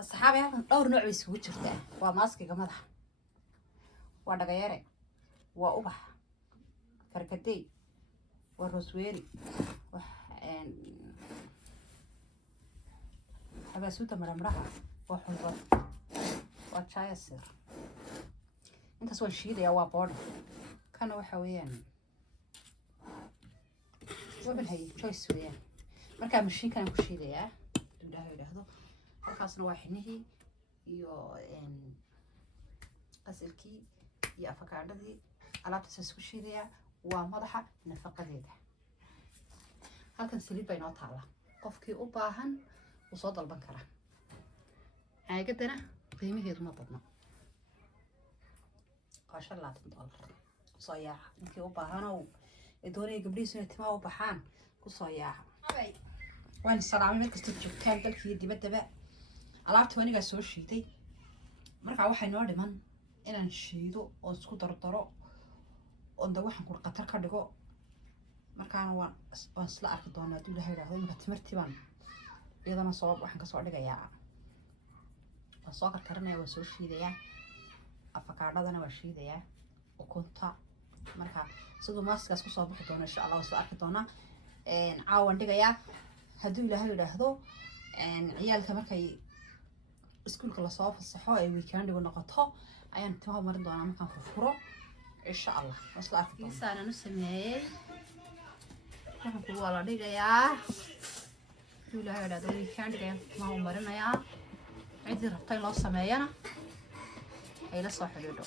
الصحابة هذا دور نوع يسوي جرته وماسك جمدها ودقيرة وأبح فركدي والرسويري حبسوته مرمرها وحنظر وشاي السر انت سوى الشيء ده يا بورد كانوا حويان ومن هي شوي سويان مركب مشي كان كل شيء ده ده هذا خاصنا واحد iyo qasilkii iyo afakaadhadii alaabtaas isku shiidaya waa madaxa nafaqadeeda halkan saliid bay noo taala qofkii u baahan uu soo dalban kara caagadana qiimaheedu ma badna $20 soo yaaca ninkii u baahan oo doonaya gabdhihiisu inay timaha u baxaan ku soo yaaca waan salaamay meel kasta joogtaan dalkii dibaddaba alaabta waniga soo shiiday marka waxay noo dhiman inaan shiido oo isku dardaro oo waxaan ku qatar ka dhigo markaan waan isla arki doonaa hadii la yiraahdo marka timirtii baan iyadana soo waxaan ka soo dhigayaa waan soo karkarnaa waan soo shiidayaa afakaadhadana waan shiidayaa ukunta marka sidoo maaskaas ku soo bixi doona insha Allah soo arki doonaa caawan dhigayaa hadii la yiraahdo ciyaalka markay iskuulka la soo fasaxo ay weekendiga noqoto ayaan timaha marin doonaa markaan furfuro insha Allah wasla arki doonaa inaan sameeyay waxaan ku wala dhigayaa ilaahay raado weekendiga timaha marinayaa cidi rabtay loo sameeyana ay la soo xidhiidho